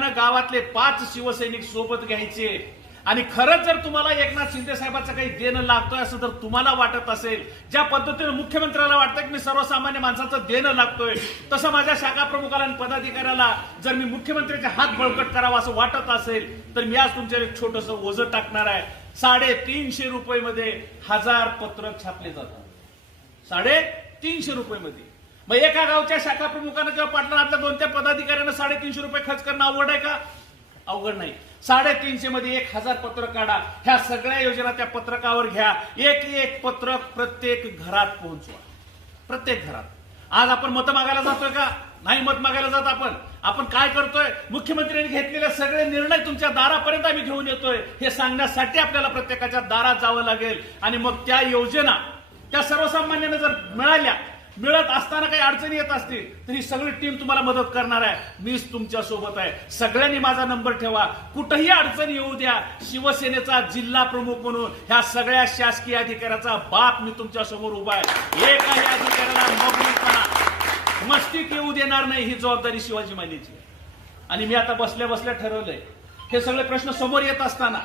गावातले पाच शिवसैनिक सोबत घ्यायचे. आणि खरंच जर तुम्हाला एकनाथ शिंदे साहेबांचं काही देणं लागतोय असं जर तुम्हाला वाटत असेल ज्या पद्धतीने मुख्यमंत्र्याला वाटतं की मी सर्वसामान्य माणसाचं देणं लागतोय तसं माझ्या शाखा प्रमुखाला आणि पदाधिकाऱ्याला जर मी मुख्यमंत्र्याचे हात बळकट करावा असं वाटत असेल तर मी आज तुमच्यावर एक छोटस ओझं टाकणार आहे. साडेतीनशे रुपये मध्ये हजार पत्रक छापले जातात. साडे तीनशे रुपये मध्ये मग एका गावच्या शाखा प्रमुखानं किंवा पाटलातल्या दोन त्या पदाधिकाऱ्यांना साडेतीनशे रुपये खर्च करणं अवघड आहे का? अवघड नाही. साडेतीनशे मध्ये एक हजार पत्रक काढा. ह्या सगळ्या योजना त्या पत्रकावर घ्या. एक एक पत्रक प्रत्येक घरात पोहोचवा. प्रत्येक घरात. आज आपण मतं मागायला जातोय का? नाही मत मागायला जात आपण. आपण काय करतोय? मुख्यमंत्र्यांनी घेतलेले सगळे निर्णय तुमच्या दारापर्यंत आम्ही घेऊन येतोय. हे सांगण्यासाठी आपल्याला प्रत्येकाच्या दारात जावं लागेल. आणि मग त्या योजना त्या सर्वसामान्यांना जर मिळाल्या मिळत असताना काही अडचणी येत असतील तर ही सगळी टीम तुम्हाला मदत करणार आहे. मीच तुमच्यासोबत आहे. सगळ्यांनी माझा नंबर ठेवा. कुठंही अडचण येऊ द्या. शिवसेनेचा जिल्हा प्रमुख म्हणून ह्या सगळ्या शासकीय अधिकाऱ्याचा बाप मी तुमच्यासमोर उभा आहे. एकाही अधिकाऱ्याला मगरीपणा मस्तीक येऊ देणार नाही ही जबाबदारी शिवाजी मानेची आहे. आणि मी आता बसल्या बसल्या ठरवलंय. हे सगळे प्रश्न समोर येत असताना.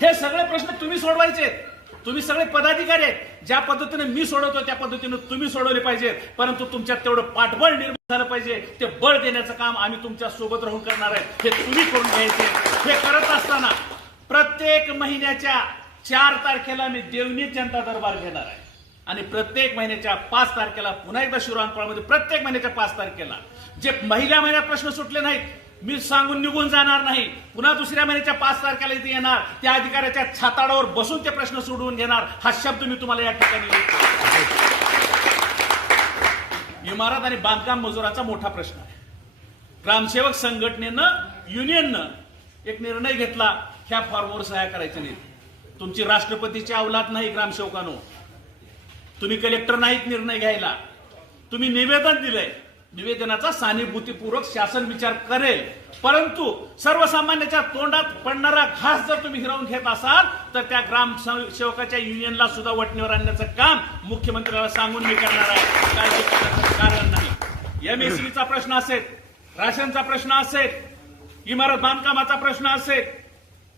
हे सगळे प्रश्न तुम्ही सोडवायचे तुम्ही सगळे पदाधिकारी आहेत. ज्या पद्धतीने मी सोडवतो त्या पद्धतीने तुम्ही सोडवले पाहिजे. परंतु तुमच्यात तेवढं पाठबळ निर्माण झालं पाहिजे. ते बळ देण्याचं काम आम्ही तुमच्यासोबत राहून करणार आहे. हे तुम्ही करून घ्यायचे. हे करत असताना प्रत्येक महिन्याच्या चार तारखेला मी देवनीत जनता दरबार घेणार आहे. आणि प्रत्येक महिन्याच्या पाच तारखेला पुन्हा एकदा शिवरामपाळमध्ये प्रत्येक महिन्याच्या पाच तारखेला. जे महिल्या महिन्यात प्रश्न सुटले नाहीत मी सांगून निघून जाणार नाही. पुन्हा दुसऱ्या महिन्याच्या पाच तारखेला इथे येणार त्या अधिकाऱ्याच्या छाताडावर बसून ते प्रश्न सोडवून घेणार. हा शब्द मी तुम्हाला या ठिकाणी इमारत आणि बांधकाम मजुराचा मोठा प्रश्न आहे. ग्रामसेवक संघटनेनं युनियननं एक निर्णय घेतला ह्या फॉर्मवर सह्या करायचे नाही तुमची राष्ट्रपतीची अवलाद नाही ग्रामसेवकांनो तुम्ही कलेक्टर नाहीत निर्णय घ्यायला. तुम्ही निवेदन दिलंय. निवेदनाचा सहानुभूतीपूर्वक शासन विचार करेल. परंतु सर्वसामान्याच्या तोंडात पडणारा घास जर तुम्ही हिरावून घेत असाल तर त्या ग्राम सेवकाच्या युनियनला सुद्धा वटणीवर आणण्याचं काम मुख्यमंत्र्याला सांगून मी करणार आहे. काळजी करण्याचं कारण नाही. एमएससीचा प्रश्न असेल राशनचा प्रश्न असेल इमारत बांधकामाचा प्रश्न असेल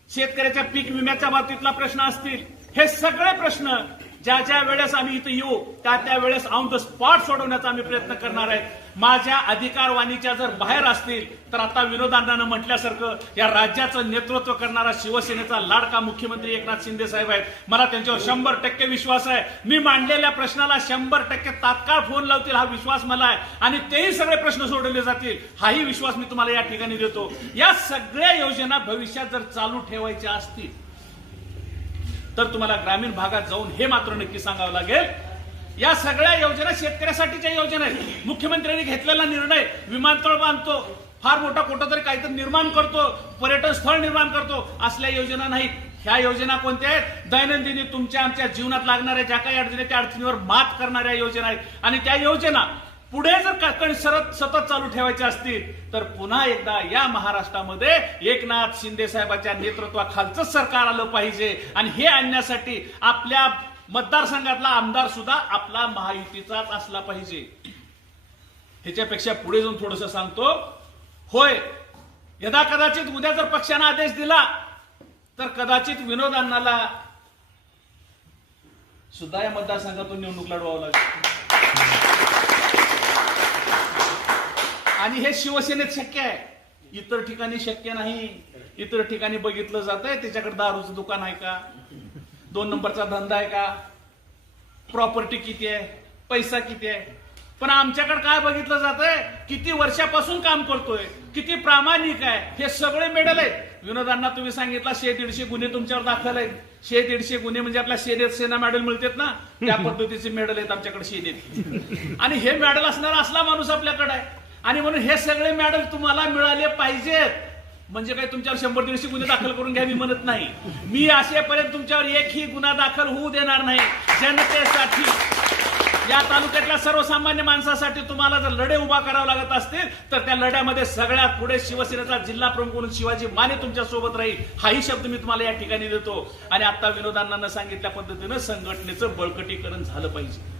शेतकऱ्याच्या पीक विम्याच्या बाबतीतला प्रश्न असतील हे सगळे प्रश्न ज्या ज्या वेळेस आम्ही इथं येऊ त्या त्या वेळेस ऑन द स्पॉट सोडवण्याचा आम्ही प्रयत्न करणार आहे. माझ्या अधिकारवाणीच्या जर बाहेर असतील तर आता विनोदांना म्हटल्यासारखं या राज्याचं नेतृत्व करणारा शिवसेनेचा लाडका मुख्यमंत्री एकनाथ शिंदे साहेब आहेत. मला त्यांच्यावर शंभर टक्के विश्वास आहे. मी मांडलेल्या प्रश्नाला शंभर टक्के तात्काळ फोन लावतील हा विश्वास मला आहे. आणि तेही सगळे प्रश्न सोडवले जातील हाही विश्वास मी तुम्हाला या ठिकाणी देतो. या सगळ्या योजना भविष्यात जर चालू ठेवायच्या असतील तर तुम्हाला ग्रामीण भागात जाऊन हे मात्र नक्की सांगावं लागेल. या सगळ्या योजना शेतकऱ्यासाठीच्या योजना आहेत. मुख्यमंत्र्यांनी घेतलेला निर्णय विमानतळ बांधतो. फार मोठा कुठं तरी काहीतरी निर्माण करतो. पर्यटन स्थळ निर्माण करतो. असल्या योजना नाहीत. ह्या योजना कोणत्या आहेत? दैनंदिनी तुमच्या आमच्या जीवनात लागणाऱ्या ज्या काही अडचणी आहेत, त्या अडचणीवर मात करणाऱ्या योजना आहेत. आणि त्या योजना पुढे जर का सरत सतत चालू ठेवायचे असतील तर पुन्हा एकदा या महाराष्ट्रामध्ये एकनाथ शिंदे साहेबांच्या नेतृत्वाखालचं सरकार आलं पाहिजे. आणि हे आणण्यासाठी आपल्या मतदारसंघातला आमदार सुद्धा आपला महायुतीचाच असला पाहिजे. ह्याच्यापेक्षा पुढे जाऊन थोडस सांगतो होय यदा कदाचित उद्या जर पक्षानं आदेश दिला तर कदाचित विनोद अण्णाला सुद्धा या मतदारसंघातून निवडणूक लढवावं लागेल. आणि हे शिवसेनेत शक्य आहे. इतर ठिकाणी शक्य नाही. इतर ठिकाणी बघितलं जात आहे त्याच्याकडे दारूचं दुकान आहे का? दोन नंबरचा धंदा आहे का? प्रॉपर्टी किती आहे? पैसा किती आहे? पण आमच्याकडे काय बघितलं जात आहे किती वर्षापासून काम करतोय? किती प्रामाणिक आहे? हे सगळे मेडल आहेत. विनोदांना तुम्ही सांगितलं शे दीडशे गुन्हे तुमच्यावर दाखल आहेत. शे दीडशे गुन्हे म्हणजे आपल्या शेदेत सेना मेडल मिळतात ना? त्या पद्धतीचे मेडल आहेत आमच्याकडे शेदेत आणि हे मेडल असणारा असला माणूस आपल्याकडे आहे. आणि म्हणून हे सगळे मेडल तुम्हाला मिळाले पाहिजेत. म्हणजे काय तुमच्यावर शंभर दीडशे गुन्हे दाखल करून घ्या मी म्हणत नाही. मी असेपर्यंत तुमच्यावर एकही गुन्हा दाखल होऊ देणार नाही. जनतेसाठी. या तालुक्यातल्या सर्वसामान्य माणसासाठी तुम्हाला जर लढे उभा करावा लागत असतील तर त्या लढ्यामध्ये सगळ्यात पुढे शिवसेनेचा जिल्हा प्रमुख म्हणून शिवाजी माने तुमच्यासोबत राहील. हाही शब्द मी तुम्हाला या ठिकाणी देतो. आणि आता विनोदांना सांगितल्या पद्धतीनं संघटनेचं बळकटीकरण झालं पाहिजे.